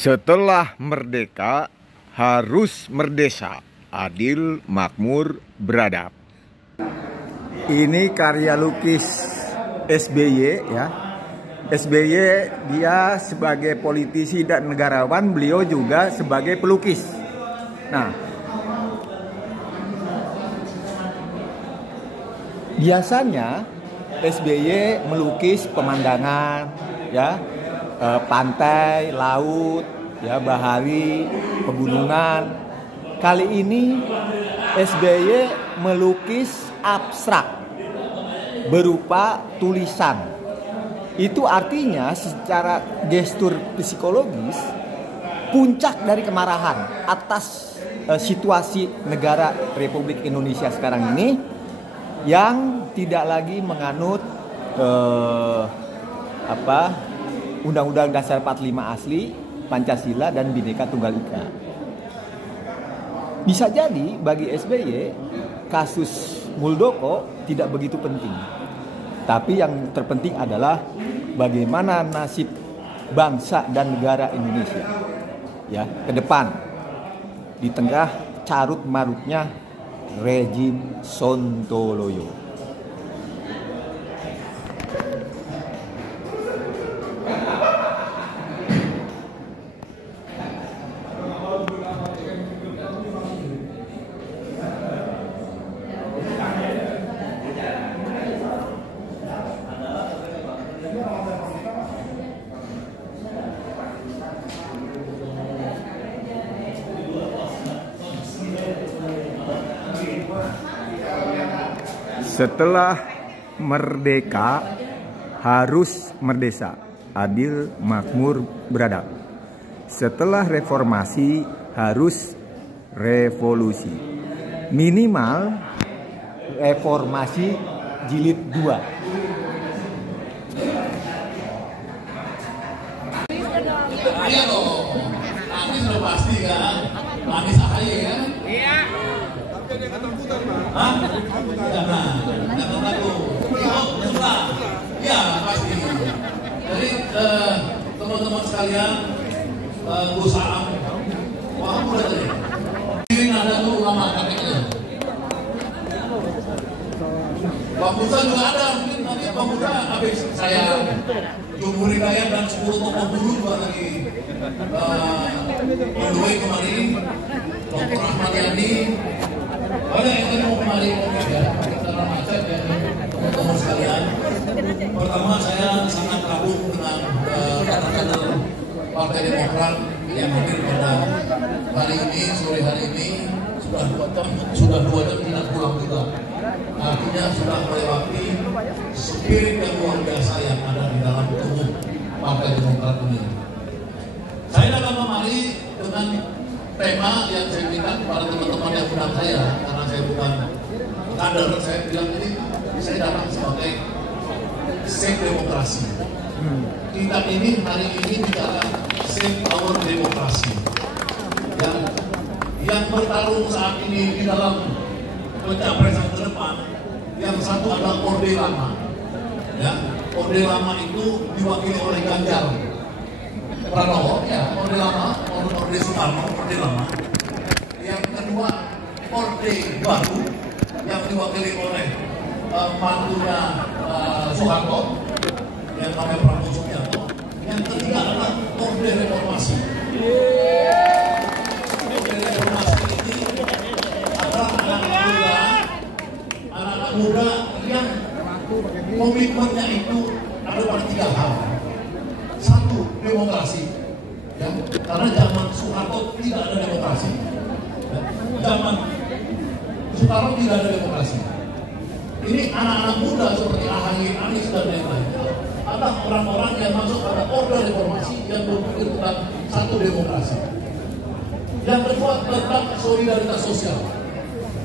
Setelah merdeka harus merdesa, adil, makmur, beradab. Ini karya lukis SBY ya. SBY dia sebagai politisi dan negarawan, beliau juga sebagai pelukis. Nah, biasanya SBY melukis pemandangan ya, pantai, laut, ya, bahari, pegunungan. Kali ini SBY melukis abstrak berupa tulisan. Itu artinya secara gestur psikologis puncak dari kemarahan atas situasi negara Republik Indonesia sekarang ini yang tidak lagi menganut Undang-Undang Dasar 45 asli, Pancasila dan Bhinneka Tunggal Ika. Bisa jadi bagi SBY kasus Muldoko tidak begitu penting. Tapi yang terpenting adalah bagaimana nasib bangsa dan negara Indonesia ya ke depan di tengah carut marutnya rejim Sontoloyo. Setelah merdeka harus merdesa, adil, makmur, beradab. Setelah reformasi harus revolusi. Minimal reformasi jilid 2. Iya dong, Anies udah pasti kan, Anies AHY kan? Iya. Tapi ada kata putar, Pak. Hah? Jangan takut. Sebelah. Iya pasti. Jadi teman-teman sekalian, Gus Aam, wah udah tadi. Ini ada tuh ulama katanya. Pak Musa juga ada, mungkin nanti Pak Musa habis saya Jumhur Hidayat dan 10 tokoh guru juga lagi on kemarin, Dr. Ahmad Yani, banyak yang tadi mau kemari ya, kita macet ya, teman-teman sekalian. Pertama saya sangat kagum dengan kader-kader Partai Demokrat yang hadir pada hari ini, sore hari ini sudah 2 jam tidak pulang juga. Artinya sudah melewati spirit yang luar biasa yang ada di dalam tubuh Partai Demokrat ini. Saya datang kemari dengan tema yang saya berikan kepada teman-teman yang undang saya, karena saya bukan kader. Saya bilang ini saya datang sebagai save demokrasi. Kita ini hari ini bicara save our demokrasi. Yang bertarung saat ini di dalam pencapresan ke depan, yang satu adalah Orde Lama. Ya, Orde Lama itu diwakili oleh Ganjar Pranowo, ya, Orde Lama, Orde Soekarno, Orde Lama. Yang kedua, Orde Baru yang diwakili oleh mantunya Soeharto, yang namanya Prabowo Subianto. Yang ketiga adalah Orde Reformasi. Orde Reformasi ini adalah anak-anak muda yang komitmennya itu ada pada 3 hal. Satu, demokrasi, ya, karena zaman Soeharto tidak ada demokrasi, ya. Zaman Soekarno tidak ada demokrasi. Ini anak-anak muda seperti AHY, Anies dan lain-lain adalah orang-orang yang masuk pada orde reformasi yang berpikir tentang satu demokrasi. Yang kedua tentang solidaritas sosial.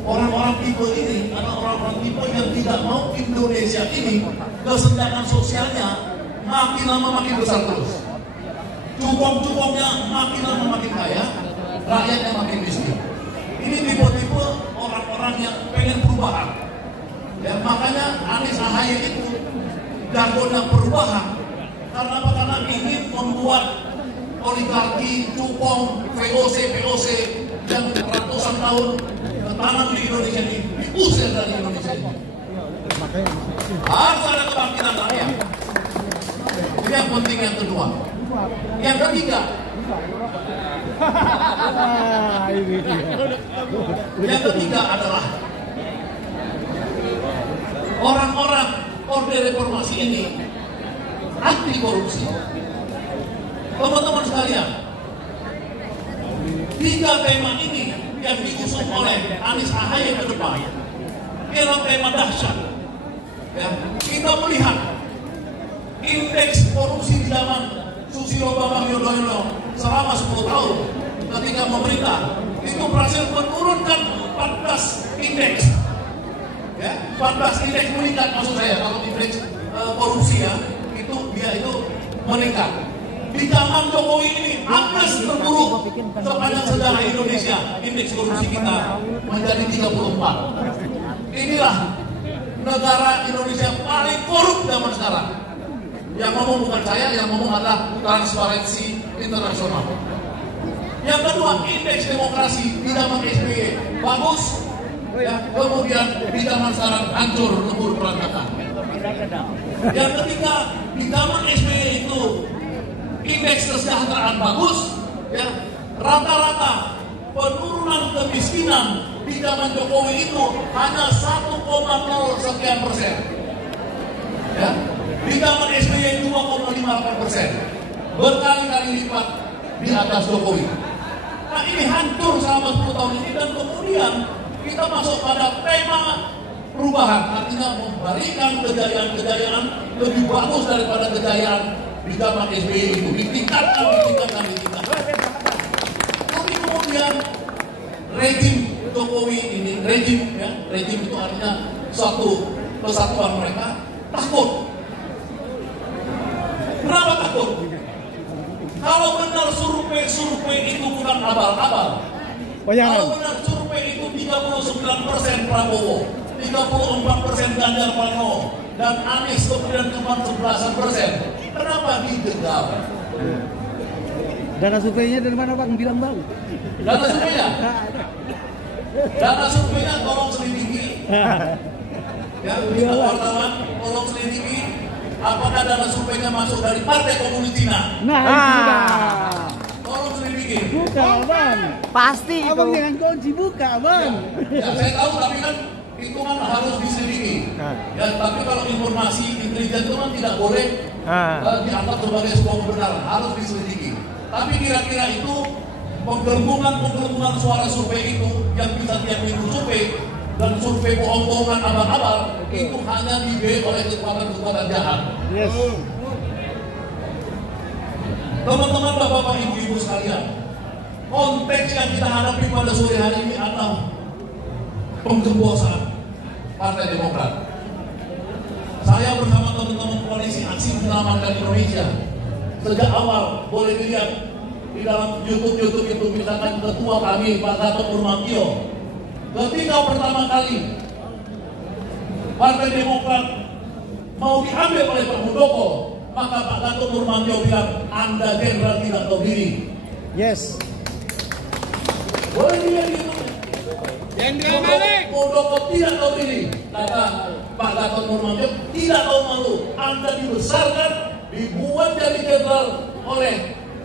Orang-orang tipe ini adalah orang-orang tipe yang tidak mau Indonesia ini kesenjangan sosialnya makin lama makin besar terus. Cukong-cukongnya makin lama makin kaya, rakyatnya makin miskin. Ini tipe-tipe orang-orang yang pengen perubahan. Ya, makanya Anies AHY itu jagonya perubahan. Karena apa? Karena ingin membuat oligarki, cupong, VOC yang ratusan tahun tanam di Indonesia ini diusir dari Indonesia ini. Harus ada kebangkitan rakyat. Ini yang penting yang kedua. Yang ketiga, adalah orang-orang Orde Reformasi ini anti korupsi. Teman-teman sekalian, 3 tema ini yang diusung oleh Anies Ahaye ke depan adalah tema dahsyat. Ya, kita melihat indeks korupsi di zaman Susilo Bambang Yudhoyono selama 10 tahun ketika memerintah itu berhasil menurunkan 14 indeks. Ya, 14 indeks meningkat, maksud saya kalau indeks korupsi ya, dia itu meningkat. Di zaman Jokowi ini angka terburuk sepanjang sejarah Indonesia, indeks korupsi kita menjadi 34. Inilah negara Indonesia paling korup zaman sekarang. Yang ngomong bukan saya, yang ngomong adalah Transparency International. Yang kedua, indeks demokrasi di zaman SBY bagus, ya, kemudian di zaman sekarang hancur, lebur, berantakan. Yang ketiga, di zaman SBY itu indeks kesejahteraan bagus, ya, rata-rata penurunan kemiskinan di zaman Jokowi itu hanya 1,0 sekian persen. Ya. Di zaman SBY 2,58%, berkali-kali lipat di atas Jokowi. Nah, ini hancur selama 10 tahun ini, dan kemudian kita masuk pada tema perubahan, artinya membalikan kejayaan-kejayaan lebih bagus daripada kejayaan di zaman SBY itu, ditingkatkan. Tapi kemudian rejim Jokowi ini, rejim itu artinya suatu kesatuan mereka, takut. Kenapa takut? Kalau benar survei itu bukan abal-abal. Kalau benar survei itu 39% Prabowo, 34% Ganjar Pranowo, dan Anies kemudian cuma 11%. Kenapa dijegal? Data surveinya dari mana Bang? Bilang Bang. Data surveinya? Data surveinya tolong selidiki. Ya, berita wartawan tolong selidiki. Apakah dana surveinya masuk dari Partai Komunis Cina? Tolong selidiki. Buka Bang. Pasti Abang itu. jangan kunci, buka Bang. Ya, saya tahu, tapi kan itu kan harus diselidiki. Ya, tapi kalau informasi intelijen itu kan tidak boleh dianggap sebagai sebuah kebenaran, harus diselidiki. Tapi kira-kira itu penggelembungan suara survei itu yang bisa tiap minggu survei, dan survei bohong-bohongan abal-abal itu hanya dibiayai oleh kekuatan-kekuatan jahat. Yes. Teman-teman, bapak-bapak, ibu-ibu sekalian, konteks yang kita hadapi pada sore hari ini adalah penggembosan Partai Demokrat. Saya bersama teman-teman koalisi Aksi Menyelamatkan Indonesia sejak awal, boleh dilihat di dalam YouTube itu, misalkan ketua kami Pak Gatot Nurmantio, ketika pertama kali Partai Demokrat mau diambil oleh Pak Muldoko, maka Pak Gatot Nurmantio bilang, Anda jenderal tidak tahu diri. Yes. Boleh dilihat itu. Jenderal balik. Muldoko tidak tahu diri. Kata Pak Gatot Nurmantio, tidak tahu malu. Anda dibesarkan, dibuat jadi jenderal oleh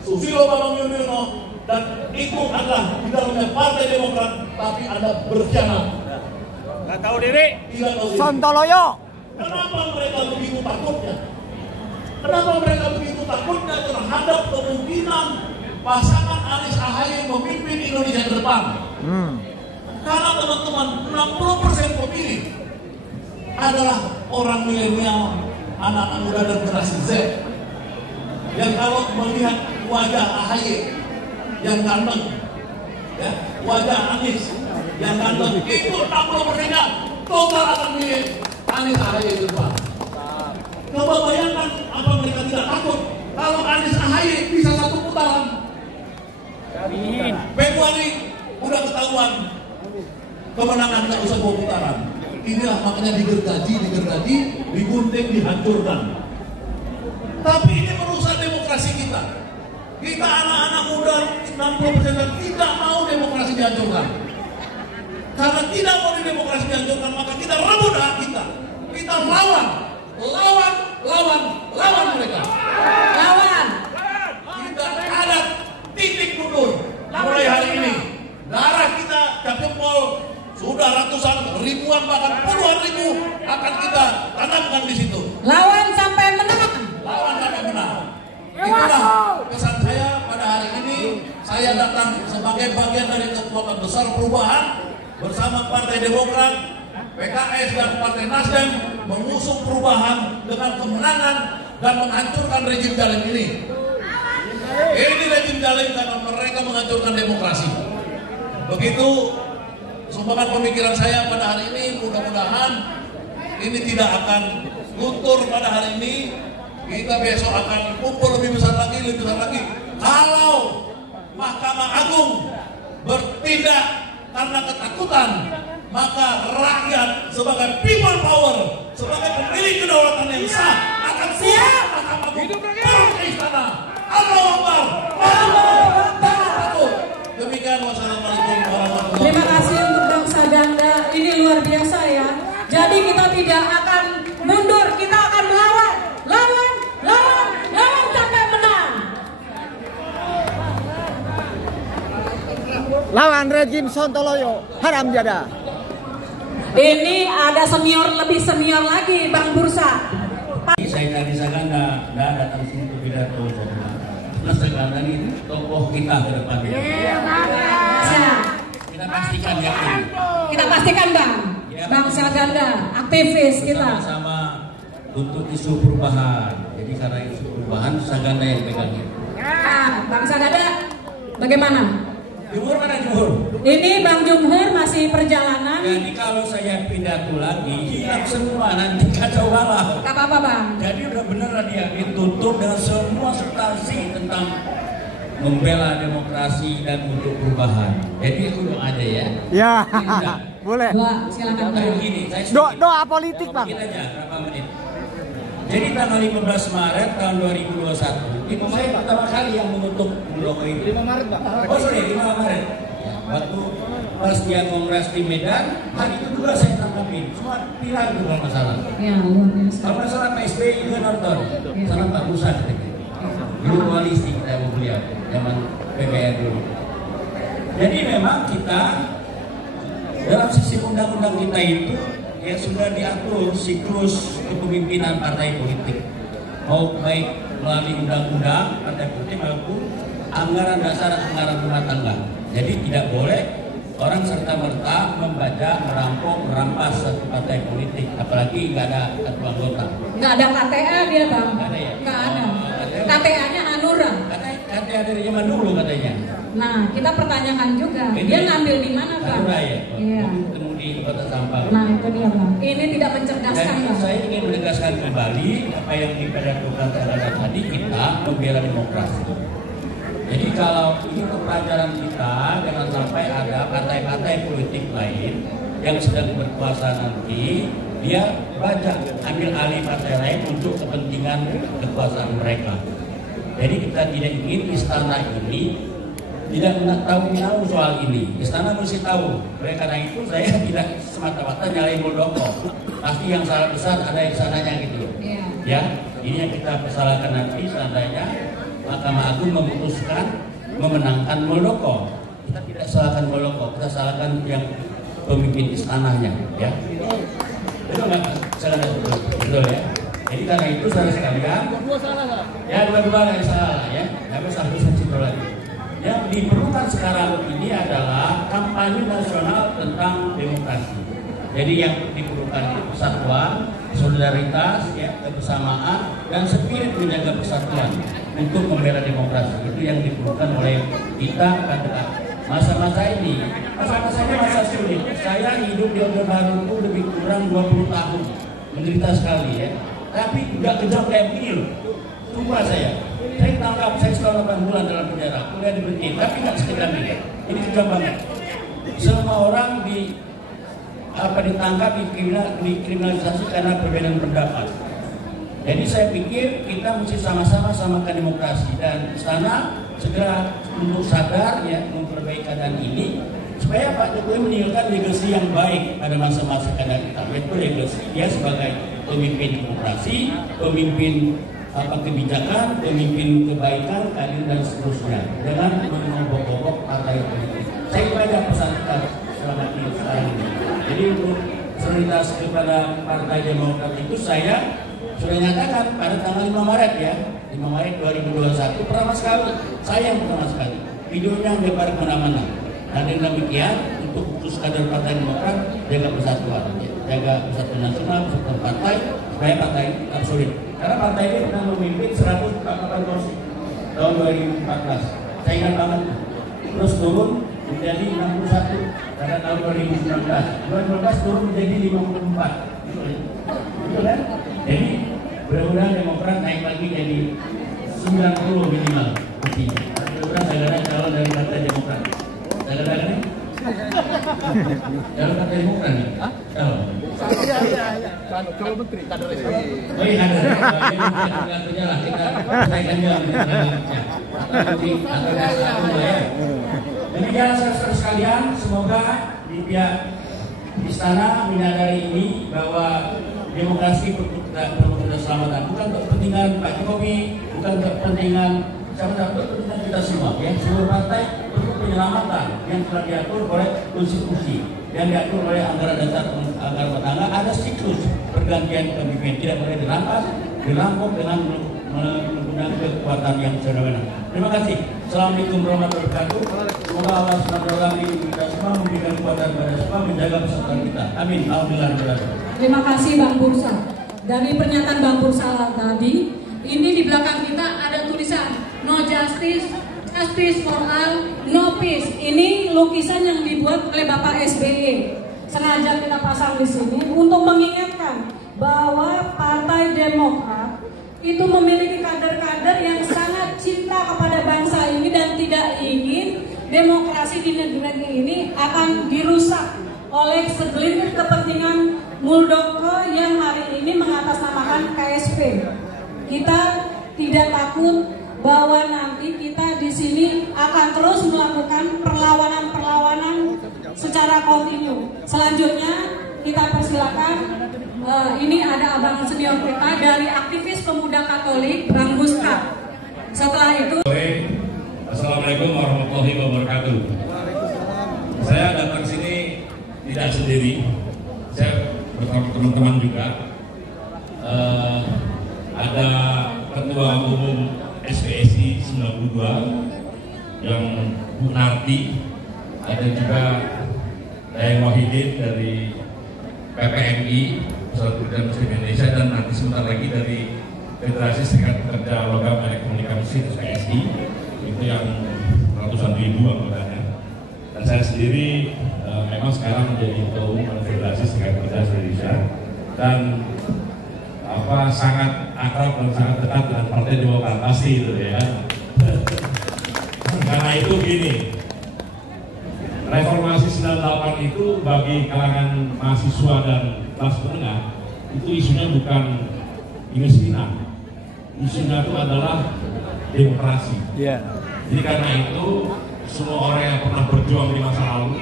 Susilo Bambang Yudhoyono, dan itu adalah di dalamnya Partai Demokrat, tapi Anda berkhianat. Nggak tahu diri. Tidak tahu diri. Sontoloyo. Kenapa mereka begitu takutnya? Kenapa mereka begitu takutnya terhadap kemungkinan pasangan Anies Ahaye memimpin Indonesia ke depan? Karena teman-teman, 60% pemilih adalah orang milenial, anak-anak muda dan generasi Z, yang kalau melihat wajah Ahaye yang ganteng, ya, wajah Anies yang ganteng, itu 60%-nya total akan milih Anies Ahaye ke depan. Coba bayangkan, apa mereka tidak takut kalau Anies Ahaye bisa satu putaran? Februari udah ketahuan kemenangan, nggak usah 2 putaran. Inilah makanya digergaji, digunting, dihancurkan. Tapi ini merusak demokrasi kita. Kita anak 60% tidak mau demokrasi dihancurkan. Karena tidak mau demokrasi dihancurkan, maka kita rebut hak kita. Kita lawan mereka. Lawan. Kita ada titik mundur mulai hari ini. Darah kita jempol sudah ratusan, ribuan, bahkan puluhan ribu akan kita tanamkan di situ. Lawan sampai menang. Lawan sampai menang. Itulah pesan saya pada hari ini. Saya datang sebagai bagian dari kekuatan besar perubahan bersama Partai Demokrat, PKS dan Partai Nasdem mengusung perubahan dengan kemenangan dan menghancurkan rejim zalim ini. Ini rejim zalim karena mereka menghancurkan demokrasi. Begitu sumbangan pemikiran saya pada hari ini. Mudah-mudahan ini tidak akan luntur pada hari ini. Kita besok akan kumpul lebih besar lagi. Kalau Mahkamah Agung bertindak karena ketakutan, maka rakyat sebagai people power, sebagai pemilik kedaulatan yang sah akan siap Mahkamah Agung turun ke istana. Allahu Akbar. Demikian, wassalamualaikum warahmatullahi wabarakatuh. Terima kasih untuk bangsa Ganda. Ini luar biasa ya. Jadi kita tidak akan mundur, kita akan melawan sampai menang. Lawan rejim Sontoloyo, haram jada. Ini ada lebih senior lagi, Bang Bursa. Saya dari Saganda, nggak datang sini untuk pidato. Nah, Saganda ini tokoh kita ke depannya. Kita pastikan ya. Kita pastikan Bang, bangsa Ganda, aktivis kita. Sama untuk isu perubahan. Jadi karena isu perubahan Saganda yang pegangnya. Bangsa Ganda, bagaimana? Jumhur mana Jumhur? Ini Bang Jumhur masih perjalanan. Jadi kalau saya pidato lagi, hilang semua nanti kacau balau. Gak apa-apa Bang. Jadi udah beneran dia ditutup dengan semua substansi tentang membela demokrasi dan untuk perubahan. Jadi itu doa aja ya. Ya, boleh. Doa, silakan Bang. Gini, saya Doa politik Bang. sedikit aja, berapa menit. Jadi tanggal 15 Maret tahun 2021 itu saya pertama kali yang mengutuk Muldoko itu. 5 Maret Pak. Oh sorry, 5 Maret. Waktu pas dia kongres di Medan, hari itu juga saya tangkapin. Semua bilang itu kalau masalah. Ya, luar biasa. Kalau masalah Pak SBY juga nonton. Salah Pak Musa katanya. Dulu koalisi kita mau beliau, zaman PBR dulu. Jadi memang kita dalam sisi undang-undang kita itu ya sudah diatur siklus kepemimpinan partai politik, mau baik melalui undang-undang partai politik maupun anggaran dasar anggaran rumah tangga. Jadi tidak boleh orang serta-merta membajak, merampok, merampas satu partai politik, apalagi nggak ada ketua anggota. Nggak ada KTA dia Bang. Nggak ada ya? Nggak ada. Oh, KTA-nya Hanura. KTA dari zaman dulu katanya. Nah, kita pertanyakan juga, dia ngambil di mana Bang? Hanura ya? Iya. Ketemu di kota sampah. Nah, itu dia Bang. Ini tidak mencerdaskan Dan Bang. saya ingin menegaskan kembali apa yang dipidatokan tadi, kita membela demokrasi. Jadi kalau ini untuk pelajaran kita, jangan sampai ada partai-partai politik lain yang sedang berkuasa nanti, dia ambil alih partai lain untuk kepentingan kekuasaan mereka. Jadi kita tidak ingin istana ini tidak tahu soal ini. Istana mesti tahu. Oleh karena itu saya tidak semata-mata nyalain Muldoko. Pasti yang salah besar ada yang sananya gitu. Iya. Ya, ini yang kita persalahkan nanti seandainya Mahkamah Agung memutuskan memenangkan Muldoko. Kita tidak salahkan Muldoko, kita salahkan yang pemimpin istananya, ya. Itu nggak salah betul ya. Jadi karena itu saudara sekalian, ya dua-dua dari salah ya, nggak usah cipta lagi. Yang diperlukan sekarang ini adalah kampanye nasional tentang demokrasi. Jadi yang diperlukan itu persatuan, solidaritas, ya, kebersamaan, dan spirit menjaga persatuan untuk membela demokrasi. Itu yang diperlukan oleh kita pada masa-masa ini. Masa-masa ini masa sulit. Saya hidup di Orde Baru itu lebih kurang 20 tahun, menderita sekali ya. Tapi nggak kejam kayak begini loh. Sumpah saya tangkap, saya selama 8 bulan dalam penjara, kuliah di Berlin, tapi nggak sekejam ini. Ini kejam banget. Semua orang ditangkap, dikriminalisasi karena perbedaan pendapat. Jadi saya pikir kita mesti sama-sama samakan demokrasi, dan istana segera untuk sadar ya memperbaiki keadaan ini supaya Pak Jokowi meninggalkan legacy yang baik pada masa-masa keadaan kita. Itu legacy dia sebagai pemimpin demokrasi, pemimpin kebijakan, pemimpin kebaikan, keadilan dan seterusnya dengan mengobok-obok partai politik. Saya baca pesan kita selama ini sekarang ini. Jadi untuk solidaritas kepada Partai Demokrat itu saya sudah nyatakan pada tanggal 5 Maret ya, 5 Maret 2021 pertama sekali, saya yang pertama sekali. Videonya menyebar kemana-mana. Dan dengan demikian untuk khusus kader Partai Demokrat jaga persatuan, jaga persatuan nasional, persatuan partai supaya partai tetap solid. Karena partai ini pernah memimpin 148 kursi tahun 2014. Saya ingat banget. Terus turun menjadi 61 pada tahun 2019. 2019 turun menjadi 54. Betul kan? Jadi mudah-mudahan Demokrat naik lagi jadi 90 minimal kursinya. Mudah-mudahan saya calon dari Partai Demokrat. Ada nih? Calon Partai Demokrat nih? Calon? Calon menteri, kader SBY. Oh iya, kader. Tentunya lah kita selesaikan juga. Demikian saudara sekalian, semoga di pihak istana menyadari ini bahwa demokrasi perlu kita selamatkan. Bukan untuk kepentingan Pak Jokowi, bukan untuk kepentingan siapa-siapa, untuk kepentingan kita semua. Ya, seluruh partai perlu penyelamatan yang telah diatur oleh konstitusi, yang diatur oleh anggaran dasar anggaran rumah tangga. Ada siklus pergantian pemimpin, tidak boleh dirampas, dirampok dengan menggunakan kekuatan yang semena-mena. Terima kasih. Assalamualaikum warahmatullahi wabarakatuh. Semoga Allah SWT kita semua memberikan kekuatan kepada semua menjaga persatuan kita. Amin. Alhamdulillah. Terima kasih Bang Bursa. Dari pernyataan Bang Bursa tadi, ini di belakang kita ada tulisan No Justice, Justice for All, No Peace. Ini lukisan yang dibuat oleh Bapak SBY. Sengaja kita pasang di sini untuk mengingatkan bahwa Partai Demokrat itu memiliki kader-kader yang sangat cinta kepada bangsa ini dan tidak ingin demokrasi di negeri ini akan dirusak oleh segelintir kepentingan Muldoko yang hari ini mengatasnamakan KSP. Kita tidak takut bahwa nanti kita di sini akan terus melakukan perlawanan-perlawanan secara kontinu. Selanjutnya kita persilakan. Ini ada abang senior kita dari aktivis pemuda Katolik, Bang Gusta. Setelah itu, Assalamualaikum warahmatullahi wabarakatuh. Saya datang sini tidak sendiri, saya bersama teman-teman juga. Ada Ketua Umum SPSI 92 yang Bu Narti, ada juga Dayang Wahidin dari PPMI, Persatuan Pekerja Muslim Indonesia, dan nanti sebentar lagi dari Federasi Serikat Pekerja Logam Elektronika PSI, itu yang ratusan ribu anggotanya. Dan saya sendiri memang sekarang menjadi ketua umum Federasi Serikat Pekerja Indonesia dan sangat akrab dan sangat dekat dengan Partai Demokrat pasti itu ya. Karena itu gini, reformasi 98 itu bagi kalangan mahasiswa dan kelas menengah itu isunya bukan kemiskinan, isunya itu adalah demokrasi. Jadi karena itu semua orang yang pernah berjuang di masa lalu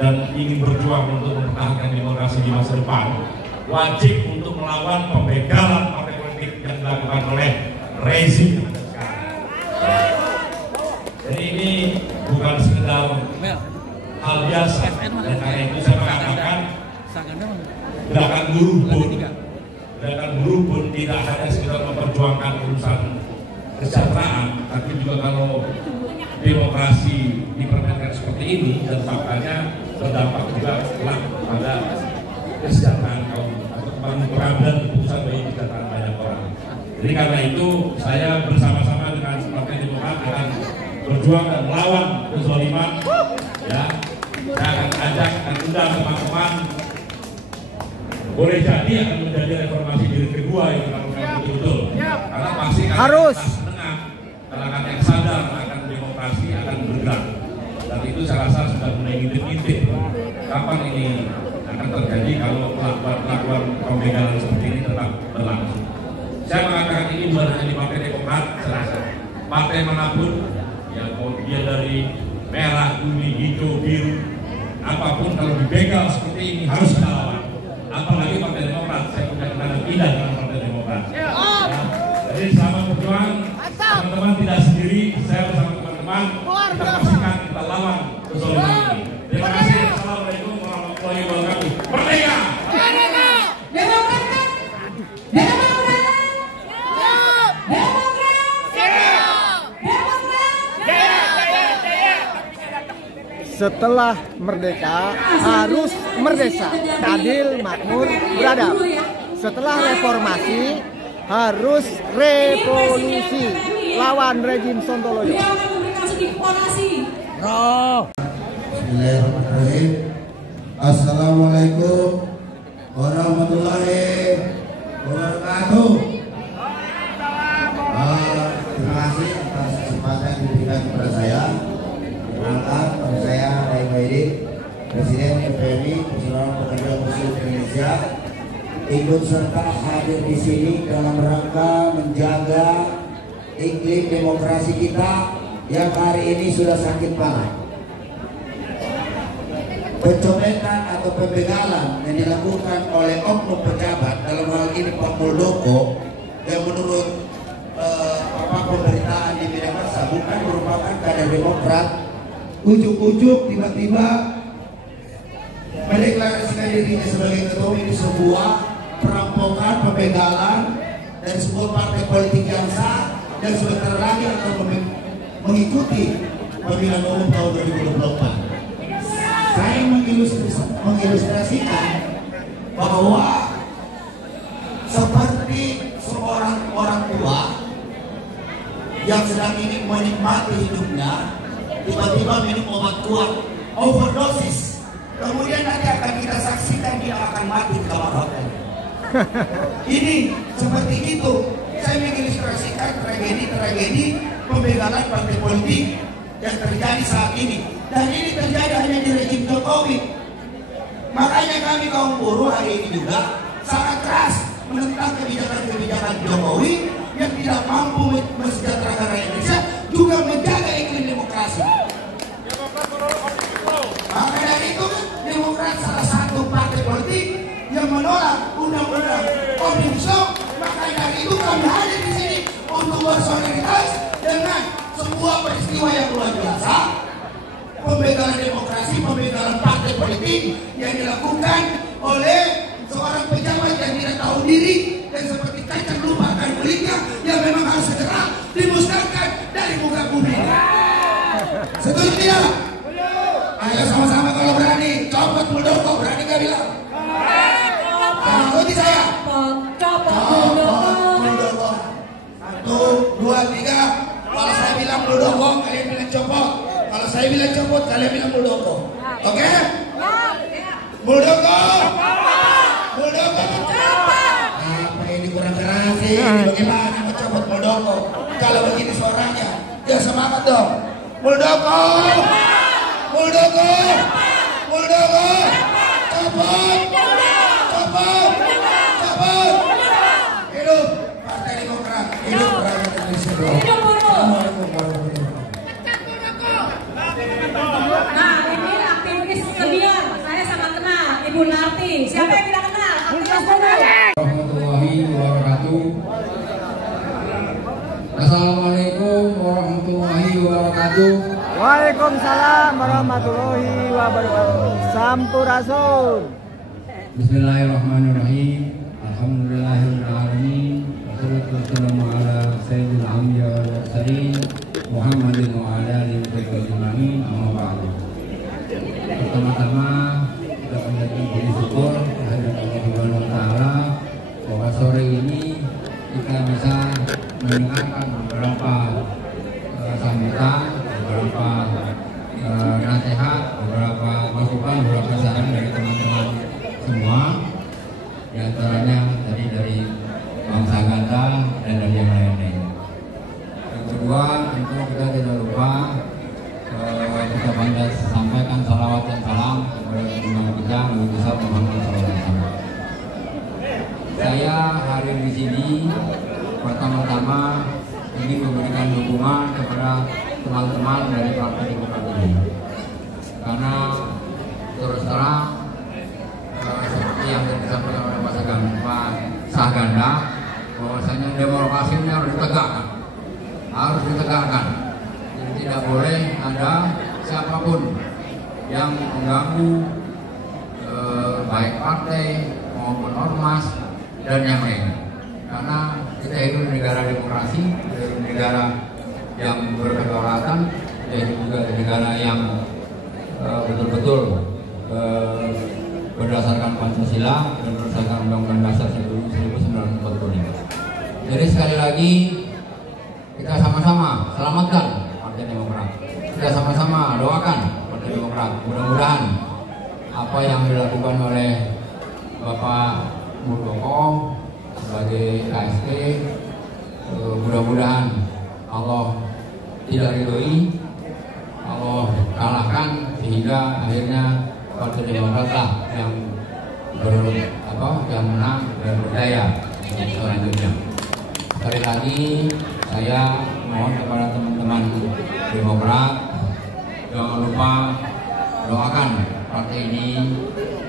dan ingin berjuang untuk mempertahankan demokrasi di masa depan wajib untuk melawan pembegalan partai politik yang dilakukan oleh rezim yang ada sekarang. Jadi ini bukan sekedar hal biasa, dan karena itu saya mengatakan gerakan buruh pun tidak hanya sekedar memperjuangkan urusan kesejahteraan, tapi juga kalau demokrasi diperkenalkan seperti ini dan faktanya berdampak juga kelak pada kesejahteraan kaum atau pengambilan keputusan bagi kesejahteraan banyak orang. Jadi karena itu saya bersama-sama dengan Partai Demokrat akan berjuang dan melawan kezaliman. Ya, saya akan ajak dan undang teman-teman. Boleh jadi akan menjadi reformasi jilid kedua yang dilakukan betul-betul. Karena pasti harus menengah, kalangan yang sadar akan demokrasi akan bergerak. Dan itu saya rasa sudah mulai ngintip-ngintip kapan ini akan terjadi kalau pelakuan pembegalan seperti ini tetap berlangsung. Saya mengatakan ini bukan hanya di Partai Demokrat, saya rasa partai manapun dia dari merah, kuning, hijau, biru, apapun kalau dibegal seperti ini harus kita lawan. Apalagi Partai Demokrat, saya punya kenangan indah dengan Partai Demokrat. Ya. Jadi selamat berjuang, teman-teman tidak sendiri, saya bersama teman-teman kita pastikan kita lawan kezaliman ini. Terima kasih. Assalamualaikum warahmatullahi wabarakatuh. Merdeka! Merdeka! Demokrat! Demokrat! Setelah merdeka harus merdeka, adil, makmur, beradab. Setelah reformasi harus revolusi, lawan rejim Sontoloyo. Bismillahirrahmanirrahim. Assalamualaikum warahmatullahi wabarakatuh. Terima kasih atas kesempatan yang diberikan kepada saya. Perkenalkan, nama saya Rai Baidi, Presiden FPMI, Persatuan Pekerja Muslim Indonesia, ikut serta hadir di sini dalam rangka menjaga iklim demokrasi kita yang hari ini sudah sakit parah. Pencopetan atau pembegalan yang dilakukan oleh oknum pejabat, dalam hal ini Pak Muldoko, yang menurut pemberitaan di media massa bukan merupakan kader Demokrat, ujuk-ujuk tiba-tiba mendeklarasikan dirinya sebagai ketua ini sebuah perampokan, pembegalan dan sebuah partai politik yang sah dan sebentar lagi akan mengikuti pemilihan umum tahun 2024. Saya mengilustrasikan bahwa seperti seorang orang tua yang sedang ingin menikmati hidupnya, tiba-tiba minum obat kuat, overdosis, kemudian nanti akan kita saksikan dia akan mati di kamar hotel. Ini seperti itu. Saya mengilustrasikan tragedi pembegalan partai politik yang terjadi saat ini, dan ini terjadi hanya di rejim Jokowi. Makanya kami kaum buruh hari ini juga sangat keras menentang kebijakan-kebijakan Jokowi yang tidak mampu mensejahterakan rakyat Indonesia, juga menjaga iklim demokrasi. Maka dari itu Demokrat salah satu partai politik yang menolak undang-undang Omnibus Law. Maka dari itu kami hadir di sini untuk bersolidaritas dengan sebuah peristiwa yang luar biasa, pembegalan demokrasi, pembegalan partai politik yang dilakukan oleh seorang pejabat yang tidak tahu diri dan seperti kacang lupa akan kulitnya, yang memang harus segera dimusnahkan dari muka bumi. Setuju tidak? Ayo sama-sama kalau berani, copot Muldoko, berani gak bilang? Ikuti saya. Copot Muldoko. 1, 2, 3. Kalau saya bilang Muldoko, kalian bilang copot. Kalau saya bilang copot, kalian bilang Muldoko. Oke? Muldoko. Muldoko. Apa ini kurang keras sih? Bagaimana mau copot Muldoko? Kalau begini suaranya, ya semangat dong. Muldoko. Muldoko. Muldoko. Copot. Copot. Copot. Hidup Partai Demokrat. Hidup rakyat Indonesia. Hidup buruh. Nah, ini aktivis senior. Saya sangat kenal, Ibu Narti. Siapa yang tidak kenal? Aktivis buruh. Warahmatullahi wabarakatuh. Assalamualaikum warahmatullahi wabarakatuh. Waalaikumsalam warahmatullahi wabarakatuh. Sampurasun. Bismillahirrahmanirrahim. Alhamdulillahirrahmanirrahim. Wassalatu wassalamu ala sayyidil anbiya wal mursalin Muhammadin wa ala alihi ajma'in. Amma ba'du. Pertama-tama kita panjatkan puji syukur kehadirat Allah Subhanahu wa taala bahwa sore ini kita bisa mendengarkan beberapa sambutan, beberapa nasihat, beberapa masukan, beberapa saran dari teman-teman semua, di antaranya tadi dari Bang Saganda dan dari yang lain-lain. Yang kedua, tentu kita tidak lupa kita banyak sampaikan salawat dan salam kepada junjungan kita Nabi besar Muhammad SAW. Saya hadir di sini pertama-tama ingin memberikan dukungan kepada teman-teman dari Partai Demokrat ini. Karena terus terang seperti yang disampaikan oleh Pak Saganda, bahwasanya demokrasi ini harus ditegakkan. Jadi tidak boleh ada siapapun yang mengganggu baik partai maupun ormas dan yang lain. Karena kita hidup di negara demokrasi, di negara yang berkedaulatan, dan juga di negara yang betul-betul berdasarkan Pancasila dan berdasarkan Undang-Undang Dasar 1945. Jadi sekali lagi kita sama-sama selamatkan Partai Demokrat. Kita sama-sama doakan Partai Demokrat. Mudah-mudahan apa yang dilakukan oleh Bapak Muldoko sebagai KSP, mudah-mudahan Allah tidak ridhoi, Allah kalahkan sehingga akhirnya Partai Demokrat lah yang menang dan berdaya selanjutnya. Sekali lagi saya mohon kepada teman-teman Demokrat, jangan lupa doakan partai ini,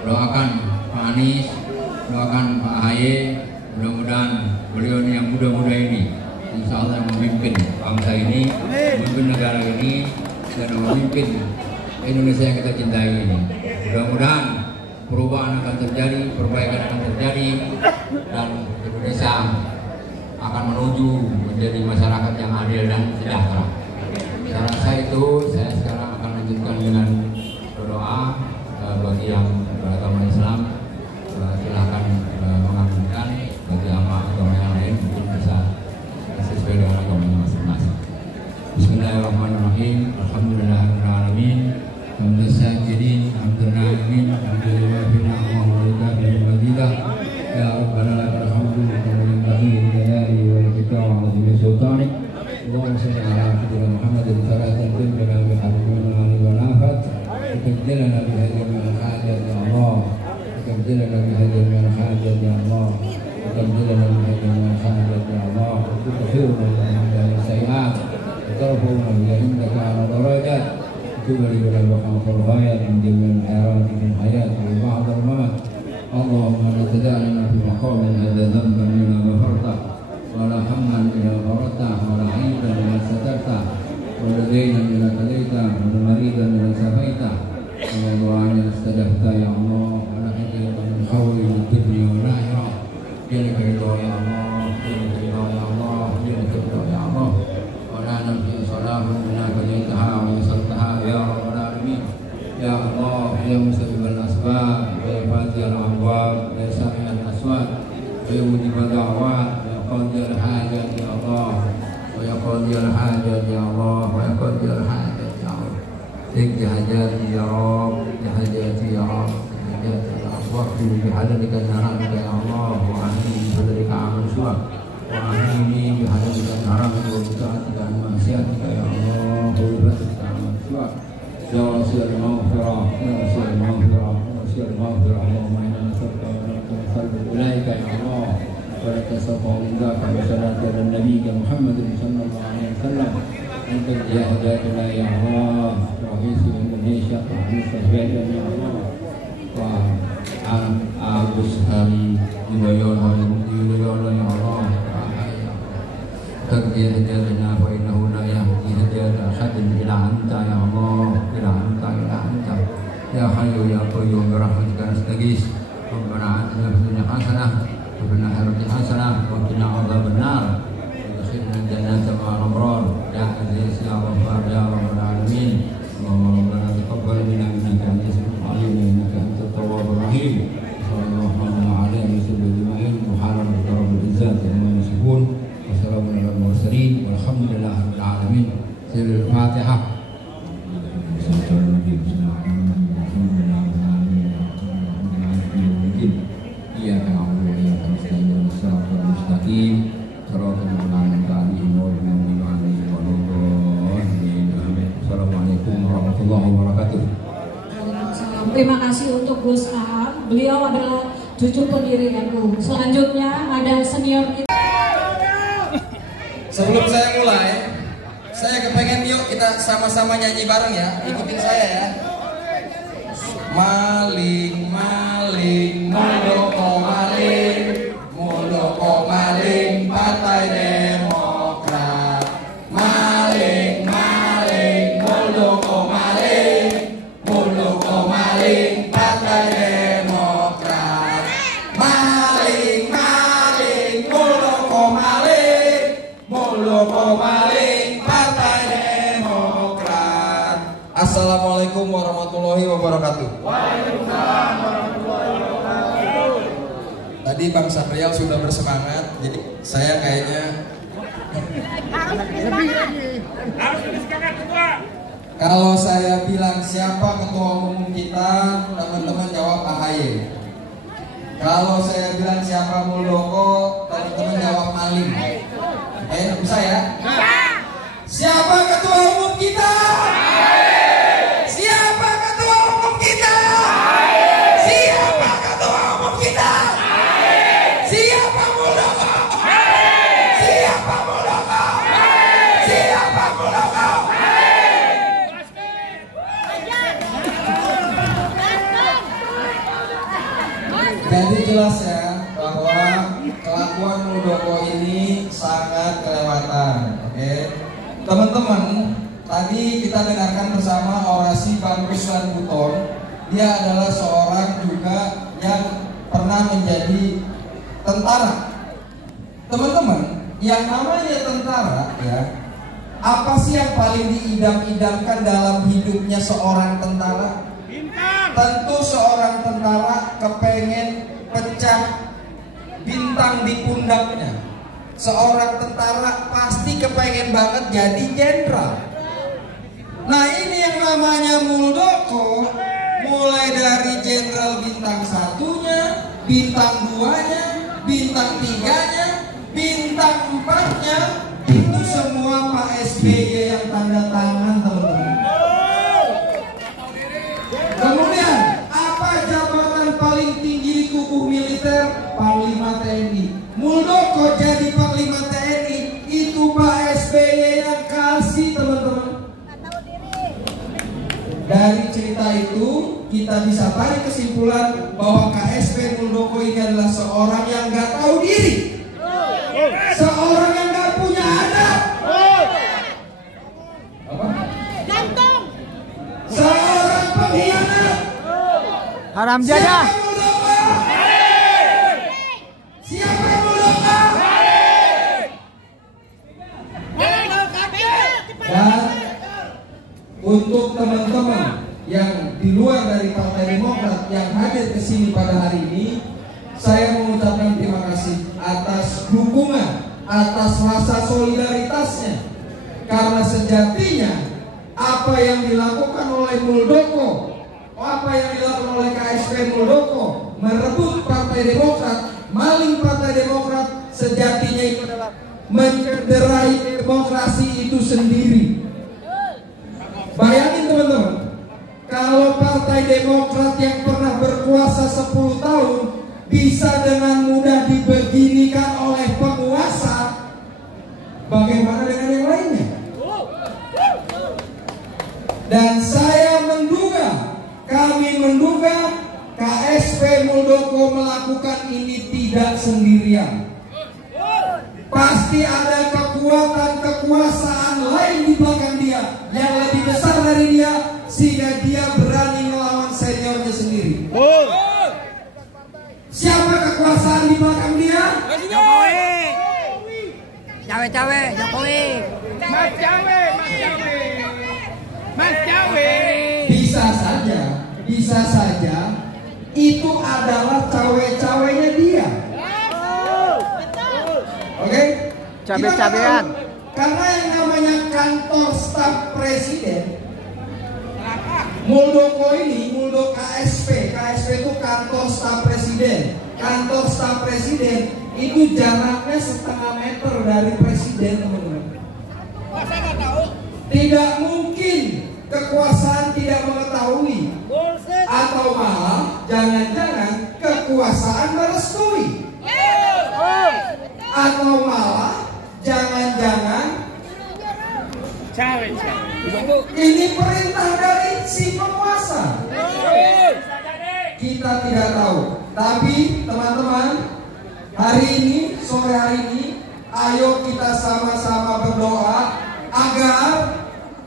doakan Pak Anies, doakan Pak AHY. Mudah-mudahan beliau yang muda-muda ini insya Allah memimpin bangsa ini, memimpin negara ini, dan memimpin Indonesia yang kita cintai ini. Mudah-mudahan perubahan akan terjadi, perbaikan akan terjadi, dan Indonesia akan menuju menjadi masyarakat yang adil dan sejahtera. Saya rasa itu, saya sekarang akan lanjutkan dengan berdoa bagi yang beragama Islam, silahkan mengaminkan, bagi agama yang lain mungkin bisa sesuai dengan agamanya masing-masing. Bismillahirrahmanirrahim. Alhamdulillahirrahmanirrahim. Alhamdulillah syakirin, alhamdulillahimin, alhamdulillahina Muhammadillah. Ya Rabbana lakal hamdu wa bagi hidayati wa al-hikam wa al sultanik. Allahumma salli ala sayyidina Muhammadin salatan tunjina bi hadhihi wa nafat. Tujilana bi hadhihi al-hajat ya Allah. Tujilana bi hadhihi al-hajat ya Allah. Tujilana bi hadhihi al-hajat ya Allah. Tujilana bi al-sayyi'at. Tarfuna bi indaka ala darajat. Tubari bil waqafil ghayat min jamil hayat min hayat wa ba'd al-mamat. Allahumma la tada'na fi maqamin hadha dhanban lana ghafarta wa la hamman ila ghafarta wa la 'ayban ila satarta wa la daynan ila qadaita wa la maridan ila safaita wa la du'an istajabta ya Allah wa la hajatan min khawli dunya wa akhirah. Jalika ridha ya Allah, jalika ridha ya Allah, jalika ridha ya Allah. Wa la nafi salahun minna qadaitaha wa yasaltaha ya rabbal alamin. Ya Allah, ya musabbibal asbab, ya fatihal abwab, ya sami'al aswat, ya mujibal da'wat, ya qadiyal hajat ya Allah, wa ya qadiyal hajat ya Allah, wa ya qadiyal hajat ya Allah. Ikti hajati ya Rabb, ikti hajati ya Rabb, ikti hajati ya Rabb. Waqti bihadalika naramika ya Allah, wa ahini bihadalika amal su'ab, wa ahini bihadalika naramika wa bita'atika an-ma'asyatika ya Allah, wa bihatika amal su'ab. Ya Rasul al-Maghfirah, Ya Rasul al-Maghfirah, Ya Rasul al-Maghfirah. Allahumma inna nas'aluka wa naqulu ilaika ya Allah. Wa natasabbu indaka bi salati ala nabiyyika Muhammadin sallallahu alaihi wasallam. Anta jahadana ya Allah, wa hisi Indonesia, wa hisi ya Allah. Wa Agus Hari Yudhoyono ya Allah. Takdir hajatana fa innahu la yahdi hajata ahadin ila anta ya Allah, ila anta ya hayyu ya qayyum bi rahmatika nastaghis. Rabbana atina fid dunya hasanah wa fil akhirati hasanah wa qina adzabannar. Adkhilna jannata ma'al abrar ya aziz ya ghaffar ya rabbal alamin. Allahumma rabbana taqabbal minna innaka antas samiul alim wa innaka antat tawwabur rahim. Sallallahu alaihi wa sallam. Muhammad rabbil izzati amma yasifun. Wassalamualaikum warahmatullahi wabarakatuh. Walhamdulillahirabbil alamin. Sirul Fatihah. Assalamualaikum warahmatullahi wabarakatuh. Terima kasih untuk Gus Ahad. Beliau adalah cucu pendiri NU. Selanjutnya ada senior kita. Sebelum saya mulai, Saya kepengen yuk kita sama-sama nyanyi bareng ya. Ikutin saya ya. Maling, maling, muldoko maling, muldoko maling, Partai Demokrat. Maling, maling, muldoko maling, muldoko maling, Partai Demokrat. Maling, maling, muldoko maling, muldoko maling, Partai Demokrat. Assalamualaikum warahmatullahi wabarakatuh. Waalaikumsalam warahmatullahi wabarakatuh. Tadi Bang Saprial sudah bersemangat, jadi saya kayaknya harus lebih semangat semua. Kalau saya bilang siapa ketua umum kita, teman-teman jawab AHY. Kalau saya bilang siapa Muldoko, teman-teman jawab Maling. Bisa ya? Siapa ketua umum kita? Siapa ketua umum kita? Siapa ketua umum kita? Siapa Muldoko? Siapa Muldoko? Siapa Muldoko? Jadi jelas ya bahwa kelakuan Muldoko ini sangat kelewatan. Oke, teman-teman, tadi kita dengarkan bersama orasi Bang Ruslan Buton. Dia adalah seorang juga yang pernah menjadi tentara. Teman-teman, yang namanya tentara ya, apa sih yang paling diidam-idamkan dalam hidupnya seorang tentara? Tentu seorang tentara kepengen pecah bintang di pundaknya. Seorang tentara pasti kepengen banget jadi jenderal. Nah ini yang namanya Muldoko, mulai dari jenderal bintang 1-nya, bintang 2-nya, bintang 3-nya, bintang 4-nya, itu semua Pak SBY yang tanda tangan, teman-teman. Kemudian apa jabatan paling tinggi di tubuh militer? Panglima TNI. Muldoko jadi Panglima TNI, itu Pak SBY yang kasih, teman-teman. Dari cerita itu kita bisa tarik kesimpulan bahwa KSP Muldoko ini adalah seorang yang nggak tahu diri, seorang yang nggak punya adab, seorang pengkhianat, haram jadah. Siapa Muldoko? Dan untuk teman-teman yang di luar dari Partai Demokrat yang hadir ke sini pada hari ini, saya mengucapkan terima kasih atas dukungan, atas rasa solidaritasnya. Karena sejatinya apa yang dilakukan oleh Muldoko, apa yang dilakukan oleh KSP Muldoko, merebut Partai Demokrat, maling Partai Demokrat, sejatinya itu adalah mencederai demokrasi itu sendiri. Bayangin teman-teman, kalau Partai Demokrat yang pernah berkuasa 10 tahun bisa dengan mudah dibeginikan oleh penguasa, bagaimana dengan yang lainnya? Dan saya menduga, kami menduga KSP Muldoko melakukan ini tidak sendirian. Pasti ada kekuatan kekuasaan lain di belakang dia yang lebih besar dari dia, sehingga dia berani melawan seniornya sendiri. Siapa kekuasaan di belakang dia? Jokowi. Cawe-cawe Jokowi. Mas Cawe, Mas Cawe. Mas Cawe. Bisa saja itu adalah cawe-cawenya dia. Oke? Cabe-cabean. Karena yang namanya kantor staf presiden, Muldoko ini, Muldoko KSP itu kantor staf presiden. Kantor staf presiden itu jaraknya 0,5 meter dari presiden, teman-teman. Tidak mungkin kekuasaan tidak mengetahui, atau malah jangan-jangan kekuasaan merestui, atau malah jangan-jangan Ini perintah dari si penguasa. Kita tidak tahu. Tapi teman-teman, hari ini, sore hari ini, ayo kita sama-sama berdoa agar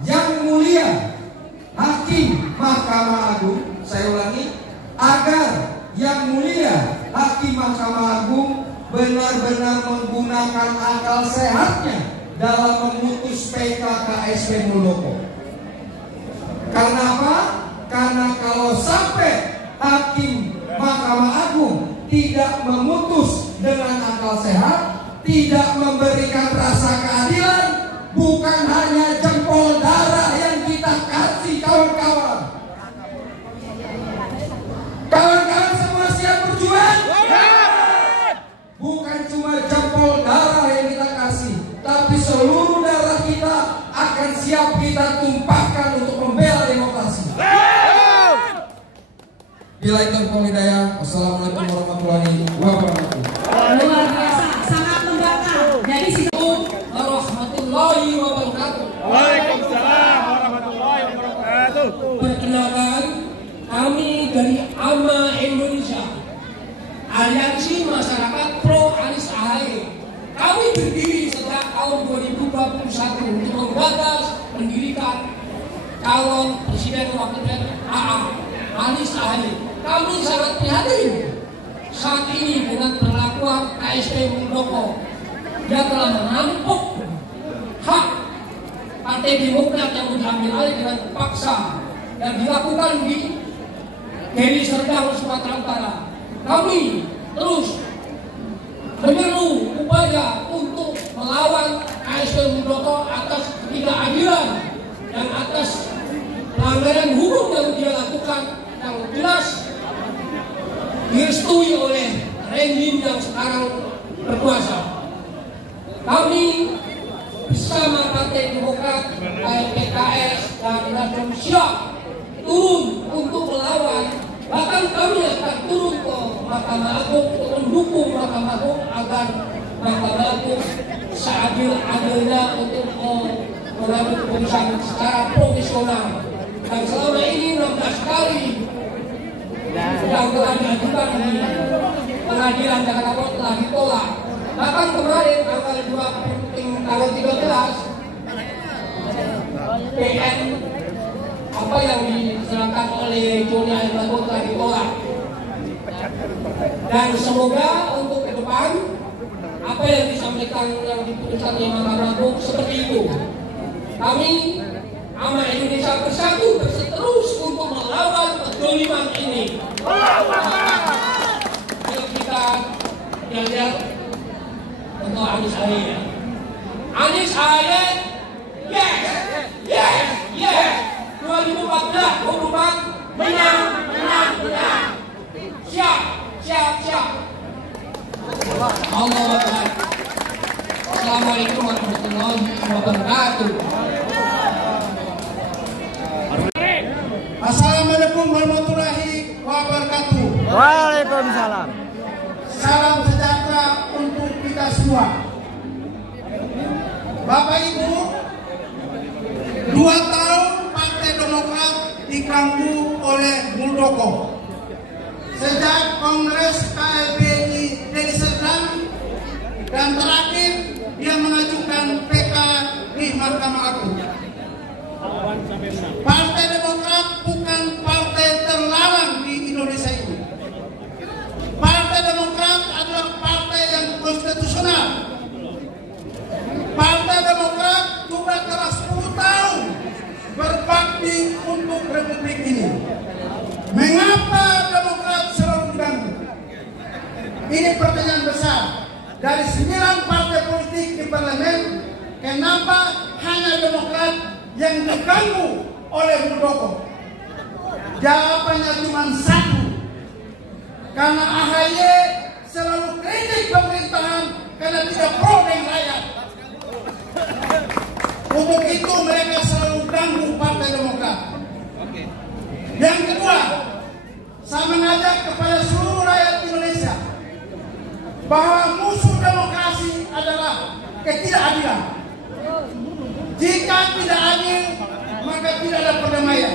yang mulia Hakim Mahkamah Agung, saya ulangi, agar yang mulia Hakim Mahkamah Agung benar-benar menggunakan akal sehatnya dalam memutus PK KSP Muldoko. Karena apa? Karena kalau sampai Hakim Mahkamah Agung tidak memutus dengan akal sehat, tidak memberikan rasa keadilan, bukan hanya jempol darah yang kita kasih kawan-kawan. Kawan-kawan semua siap berjuang? Bukan cuma jempol darah yang kita kasih, tapi seluruh darah kita akan siap kita tumpahkan untuk membela demokrasi. Bila itu hidayah. Wassalamualaikum warahmatullahi wabarakatuh. Luar biasa, sangat membakar. Jadi warahmatullahi wabarakatuh. Waalaikumsalam warahmatullahi wabarakatuh. Perkenalkan, kami dari AMA Indonesia, Aliansi Masyarakat Pro Anies Ahy. Kami berdiri sejak tahun 2021 untuk menggagas mendirikan calon presiden wakil presiden AA Anies Ahy. Kami sangat prihatin saat ini dengan perlakuan KSP Muldoko. Dia telah menampuk hak Partai Demokrat yang diambil alih dengan paksa dan dilakukan di Deli Serdang, Sumatera Utara. Kami terus menyeru upaya untuk melawan KSP Muldoko atas ketidakadilan dan atas pelanggaran hukum yang dia lakukan yang jelas direstui oleh rezim yang sekarang berkuasa. Kami bersama Partai Demokrat, PKS dan Nasdem siap turun untuk melawan. Bahkan kami akan turun ke Mahkamah Agung untuk mendukung Mahkamah Agung agar Mahkamah Agung seadil-adilnya untuk mengambil keputusan secara profesional. Dan selama ini 16 kali yang telah diajukan di pengadilan Jakarta Pusat telah ditolak. Bahkan kemarin tanggal 13 PN apa yang diserahkan oleh Joni Alexander telah ditolak. Dan semoga untuk ke depan apa yang disampaikan yang diputuskan oleh Mahkamah Agung seperti itu. Kami AMA Indonesia bersatu terus untuk melawan kezaliman ini. Ayo kita lihat untuk Anies Ahy. Anies Ahy, yes, yes, yes. 2014, 2024, menang. Siap. Allah Akbar. Assalamualaikum warahmatullahi wabarakatuh. Assalamualaikum warahmatullahi wabarakatuh. Waalaikumsalam. Salam sejahtera untuk kita semua. Bapak Ibu, 2 tahun Partai Demokrat diganggu oleh Muldoko. Sejak Kongres KLBI Deli Serdang dan terakhir dia mengajukan PK di Mahkamah Agung. Partai Demokrat bukan partai terlarang di Indonesia ini. Partai Demokrat adalah partai yang konstitusional. Partai Demokrat juga telah 10 tahun berbakti untuk Republik ini. Mengapa Demokrat selalu diganggu? Ini pertanyaan besar. Dari 9 partai politik di parlemen, kenapa hanya Demokrat yang diganggu oleh Muldoko? Jawabannya cuma satu. Karena AHY selalu kritik pemerintahan karena tidak pro dengan rakyat. Untuk itu mereka selalu ganggu Partai Demokrat. Yang kedua, saya mengajak kepada seluruh rakyat Indonesia bahwa musuh demokrasi adalah ketidakadilan. Jika tidak adil, maka tidak ada perdamaian.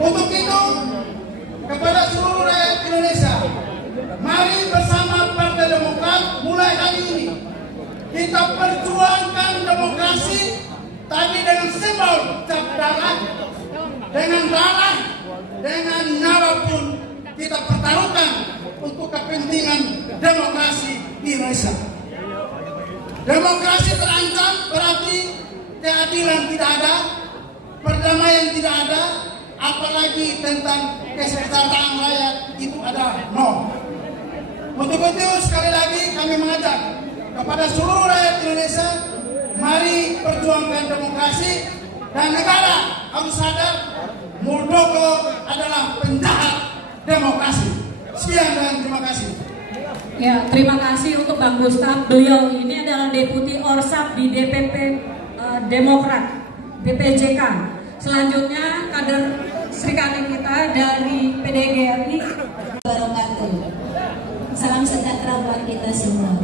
Untuk itu, kepada seluruh rakyat Indonesia, mari bersama Partai Demokrat mulai hari ini kita perjuangkan demokrasi tadi dengan simbol cap darah, dengan darah, dengan nyawa pun kita pertaruhkan untuk kepentingan demokrasi di Indonesia. Demokrasi terancam berarti keadilan tidak ada, perdamaian tidak ada, apalagi tentang kesejahteraan rakyat itu ada nol. Untuk itu sekali lagi kami mengajak kepada seluruh rakyat Indonesia, mari perjuangkan demokrasi dan negara harus sadar Muldoko adalah penjahat demokrasi. Sekian dan terima kasih. Ya, terima kasih untuk Bang Gustaf. Beliau ini adalah Deputi Orsap di DPP Demokrat BPJK. Selanjutnya kader Serikandi kita dari PDGRI. Salam sejahtera buat kita semua.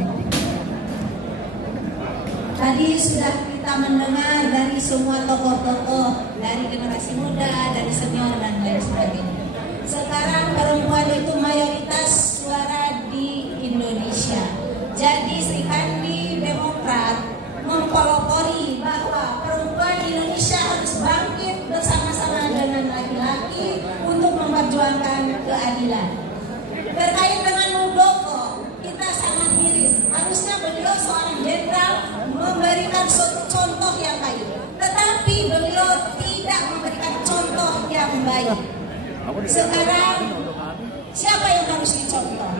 Tadi sudah kita mendengar dari semua tokoh-tokoh, dari generasi muda, dari senior dan lain sebagainya. Sekarang perempuan itu mayoritas suara di Indonesia. Jadi Serikandi Demokrat mempelopori bahwa perempuan Indonesia harus bangkit bersama-sama dengan laki-laki untuk memperjuangkan keadilan. Terkait dengan Muldoko, kita sangat miris. Harusnya beliau seorang jenderal memberikan suatu contoh yang baik, tetapi beliau tidak memberikan contoh yang baik. Sekarang siapa yang harus dicontoh?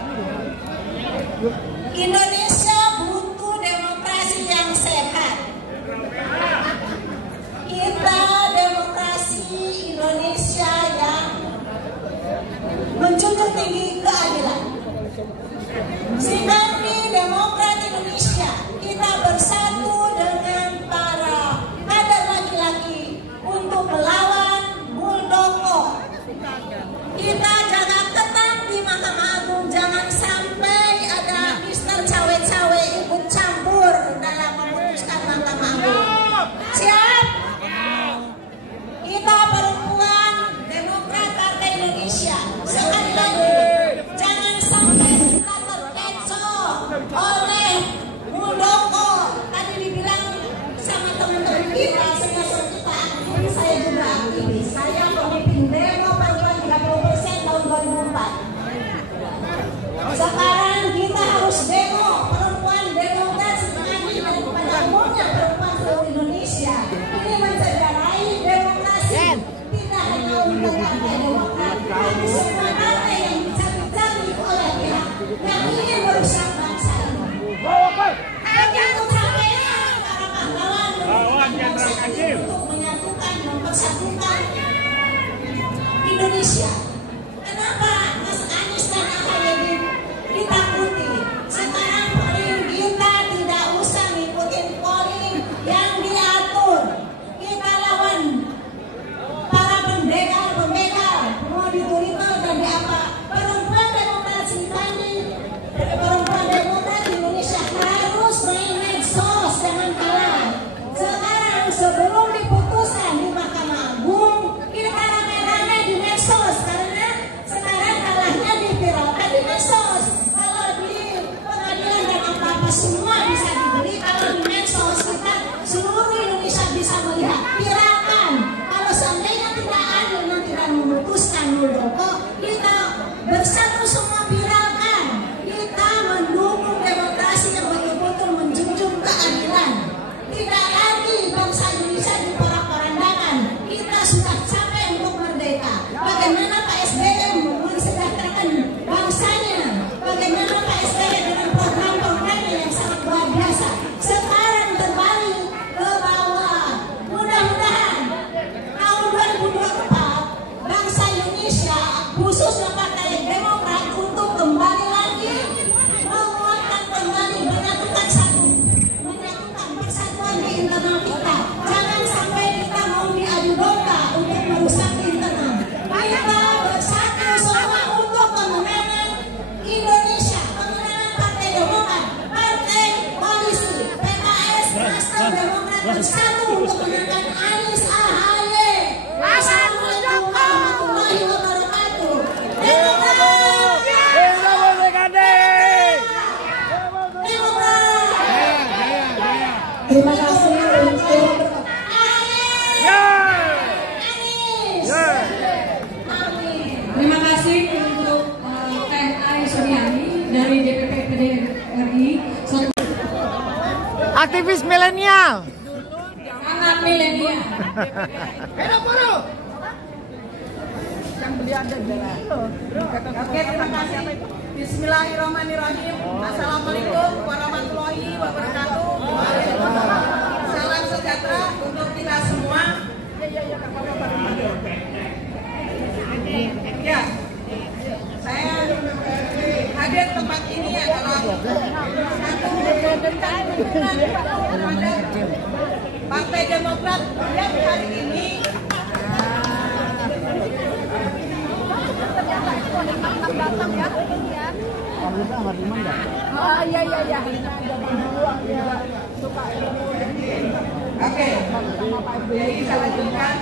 Indonesia butuh demokrasi yang sehat. Kita demokrasi Indonesia yang menjunjung tinggi keadilan. Serikandi Demokrat Indonesia, kita bersatu dengan para kader laki-laki untuk melawan Muldoko. Kita jaga ketat di Mahkamah Agung, jangan sampai ada Mister Cawe-cawe ikut campur dalam memutuskan Mahkamah Agung. Siap? Kita perempuan Demokrat Partai Indonesia, sekali lagi jangan sampai kita terkecoh oleh Muldoko. Tadi dibilang sama teman-teman kita, sekitar kita aktivis, saya juga aktivis. Saya pemimpin demo perempuan 30% tahun 2004. Sekarang kita harus demo perempuan Demokrat Serikandi dan pada umumnya perempuan seluruh Indonesia. Ini mencederai demokrasi, tidak hanya untuk Partai Demokrat, tapi semua partai yang dicari-cari oleh pihak yang ingin merusak bangsa ini. Hanya untuk sampaikan para pahlawan untuk menyatukan, mempersatukan Indonesia. Kenapa Mas Anies dan AHY ditakuti? Sekarang polling kita tidak usah ngikutin polling yang diatur. Kita lawan para pembegal, mau di Twitter dan di apa. Perempuan Demokrat Serikandi, perempuan Demokrat Indonesia harus main medsos, jangan kalah. Sekarang sebelum diputuskan di Mahkamah Agung, kita rame-rame di medsos karena sekarang kalahnya diviralkan di medsos. Kalau di pengadilan dan apa-apa semua bisa dibeli, kalau di medsos kita seluruh Indonesia bisa melihat. Viralkan. Kalau seandainya tidak adil nanti dan memutuskan Muldoko, kita bersatu semua viralkan. Kita mendukung demokrasi yang betul-betul menjunjung keadilan. Tidak lagi bangsa Indonesia diporak-porandakan. Kita sudah capek untuk merdeka. Bagaimana Pak SBY mensejahterakan bangsanya? Bagaimana Pak SBY dengan program-programnya yang sangat luar biasa? Sekarang terbalik ke bawah. Mudah-mudahan tahun 2024 bangsa Indonesia khususnya Partai Demokrat untuk kembali lagi menguatkan kembali, menyatukan persatuan di internal kita. Jangan sampai kita mau diadu domba untuk merusak internal. Kita bersatu semua untuk kemenangan Indonesia, kemenangan Partai Demokrat, Partai Koalisi, PKS, Nasdem, Demokrat bersatu Aktivis milenial. Sangat milenial. Oke, terima kasih. Bismillahirrahmanirrahim. Assalamualaikum warahmatullahi wabarakatuh. Salam sejahtera untuk kita semua. Ya, saya hadir tempat ini adalah satu dukungan kepada Partai Demokrat yang hari ini datang ya. Oh iya. Oke. Jadi saya lanjutkan.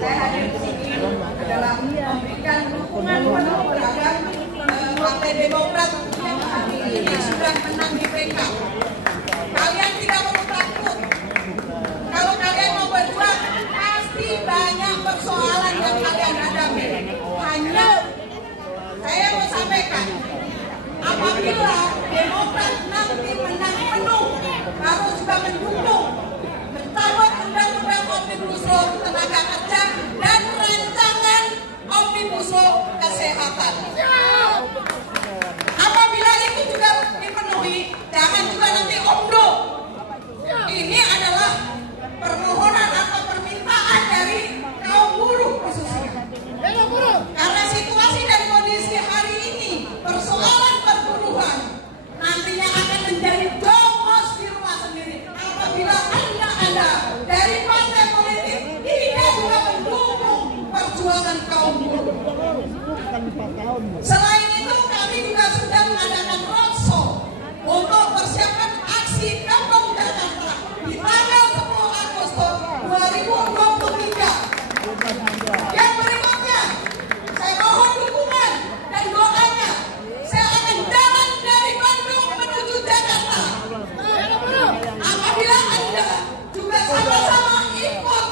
Saya hadir di sini adalah memberikan dukungan penuh terhadap Partai Demokrat yang hari ini sudah menang di PK. Kalian tidak perlu takut. Kalau kalian mau berjuang, pasti banyak persoalan yang kalian hadapi. Hanya saya mau sampaikan, apabila Demokrat nanti menang penuh, baru juga mendukung mencabut undang-undang Omnibus Law tenaga kerja dan rancangan Omnibus Law kesehatan. Apabila itu juga dipenuhi, jangan juga nanti omdo. Ini adalah permohonan atau permintaan dari kaum buruh khususnya. Karena situasi dan kondisi hari ini, persoalan perburuhan nantinya akan menjadi jongos di rumah sendiri. Apabila Anda dari partai politik tidak juga mendukung perjuangan kaum buruh. Selain itu, kami juga sudah mengadakan roadshow untuk persiapan aksi Kampung Jakarta di tanggal 10 Agustus 2023. Yang berikutnya, saya mohon dukungan dan doanya. Saya akan jalan dari Bandung menuju Jakarta. Apabila Anda juga sama-sama ikut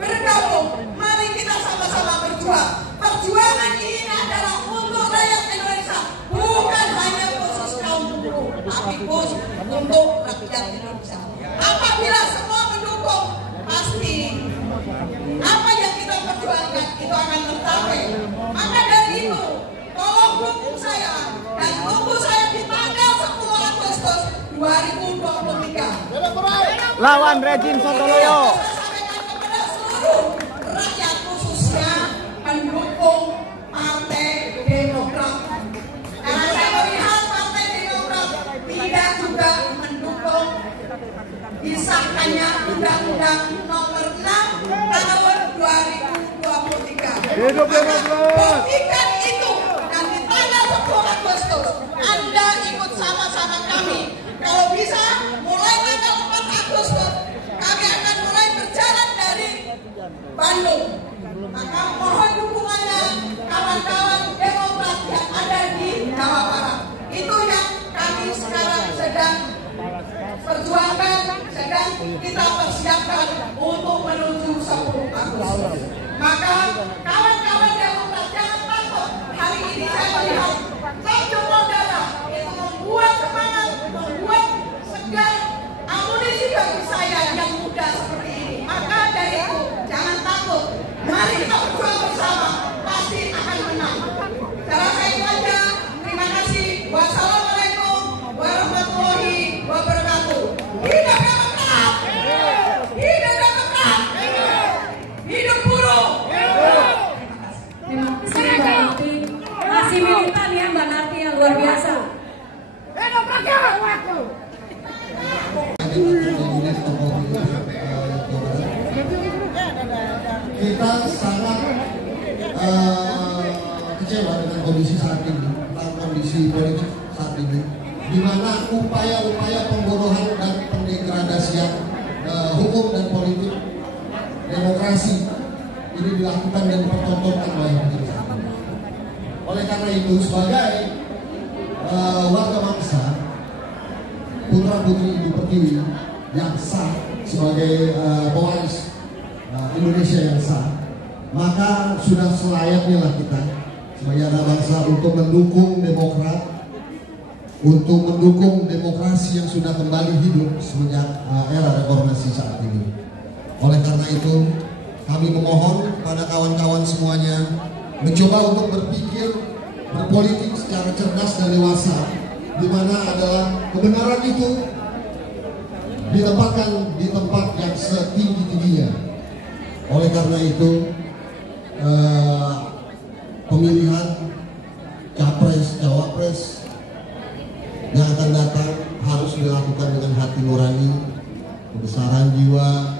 bergabung, mari kita sama-sama berjuang. Perjuangan ini adalah untuk rakyat Indonesia, bukan hanya khusus kaum buruh, tapi khusus untuk rakyat Indonesia. Apabila semua mendukung, pasti apa yang kita perjuangkan itu akan tercapai. Maka dari itu, tolong dukung saya dan tunggu saya di tanggal 10 Agustus 2023. Lawan rejim Sontoloyo. Rakyat khususnya mendukung Partai Demokrat. Karena saya melihat Partai Demokrat tidak juga mendukung disahkannya Undang-Undang Nomor 6 Tahun 2023. Hidup Demokrat. Buktikan itu dan di tanggal 10 Agustus Anda ikut sama-sama kami. Kalau bisa mulai tanggal 4 Agustus kami akan mulai berjalan dari Bandung. Maka mohon dukungannya kawan-kawan Demokrat yang ada di Jawa Barat. Itu yang kami sekarang sedang perjuangkan, sedang kita persiapkan untuk menuju 10 Agustus. Maka kawan-kawan Demokrat jangan takut. Hari ini saya melihat Jokowi darah itu membuat semangat, membuat segar amunisi bagi saya yang muda seperti ini. Maka dari itu jangan takut. Mari kita berjuang bersama, pasti akan menang. Saya rasa itu aja. Terima kasih. Wassalamualaikum warahmatullahi wabarakatuh. Hidup Demokrat! Hidup Demokrat! Hidup buruh! Terima kasih Mbak Narti. Masih militan ya Mbak Narti yang luar biasa. Kita sangat kecewa dengan kondisi saat ini, tentang kondisi politik saat ini, di mana upaya-upaya pembodohan dan pendegradasian hukum dan politik demokrasi ini dilakukan dan dipertontonkan oleh kita. Oleh karena itu, sebagai warga bangsa, putra putri Ibu Pertiwi yang sah sebagai pewaris Indonesia yang sah, maka sudah selayaknya lah kita sebagai anak bangsa untuk mendukung Demokrat untuk mendukung demokrasi yang sudah kembali hidup semenjak era reformasi saat ini. Oleh karena itu, kami memohon pada kawan-kawan semuanya mencoba untuk berpikir, berpolitik secara cerdas dan dewasa, di mana adalah kebenaran itu ditempatkan di tempat yang setinggi-tingginya. Oleh karena itu, pemilihan capres, cawapres yang akan datang harus dilakukan dengan hati nurani, kebesaran jiwa,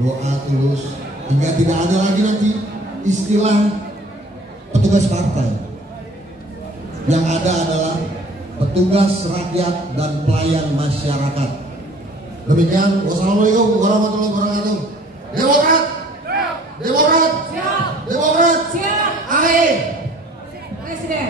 doa tulus, hingga tidak ada lagi nanti istilah petugas partai. Yang ada adalah petugas rakyat dan pelayan masyarakat. Demikian, wassalamualaikum warahmatullahi wabarakatuh. Demokrat, Demokrat, Demokrat, akhir. Presiden.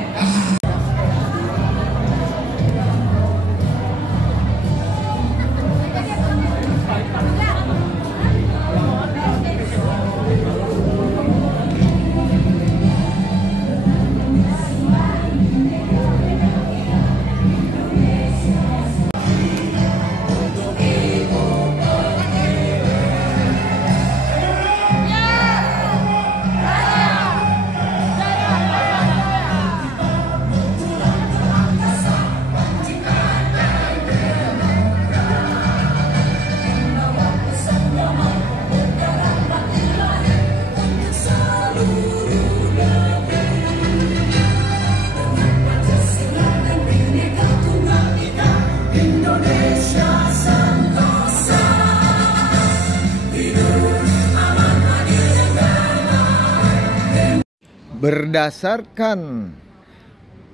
Berdasarkan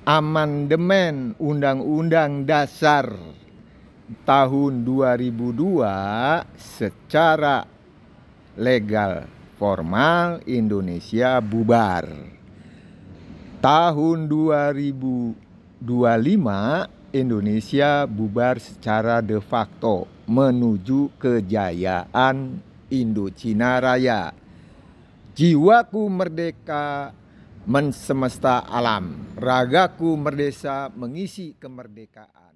amandemen Undang-Undang Dasar tahun 2002 secara legal formal Indonesia bubar. Tahun 2025 Indonesia bubar secara de facto menuju kejayaan Indochina Raya. Jiwaku merdeka semesta alam, ragaku merdeka mengisi kemerdekaan.